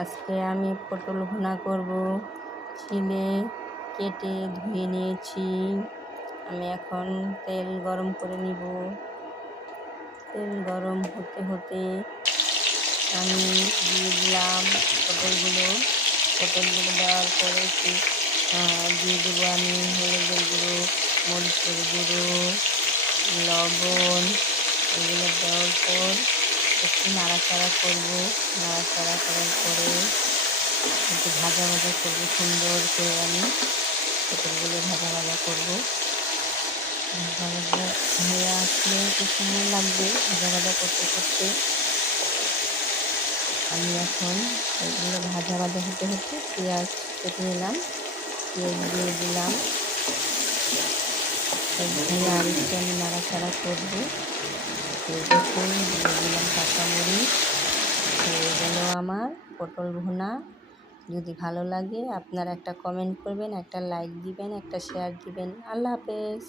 আজকে আমি পটল ভুনা করব। ছিলে কেটে ধুয়ে নিয়েছি। আমি এখন তেল গরম করে নিব। তেল গরম হতে হতে আমি দিয়ে দিলাম পটলগুলো। দেওয়ার পরে একটু দিয়ে দেবো আমি হলুদের গুঁড়ো, মরিচের গুঁড়ো, লবণ। এগুলো দেওয়ার পর একটু নাড়াচাড়া করব। নাড়াচাড়া করার পরে একটু ভাজা করবো সুন্দর করে। আমি পটলগুলো ভাজা করব। ভাজা হয়ে আসলে একটু সময় লাগবে ভাজা করতে করতে। আমি এখন এগুলো ভাজা হতে হতে পেঁয়াজ কেটে নিলাম, পেঁয়াজ দিয়ে দিলাম। দিয়ে আর একটু আমি নাড়াচাড়া করবো। দেখুন দিয়ে দিলাম কাঁচামরিচ। হয়ে গেল আমার পটল ভুনা। যদি ভালো লাগে আপনারা একটা কমেন্ট করবেন, একটা লাইক দিবেন, একটা শেয়ার দিবেন। আল্লাহ হাফেজ।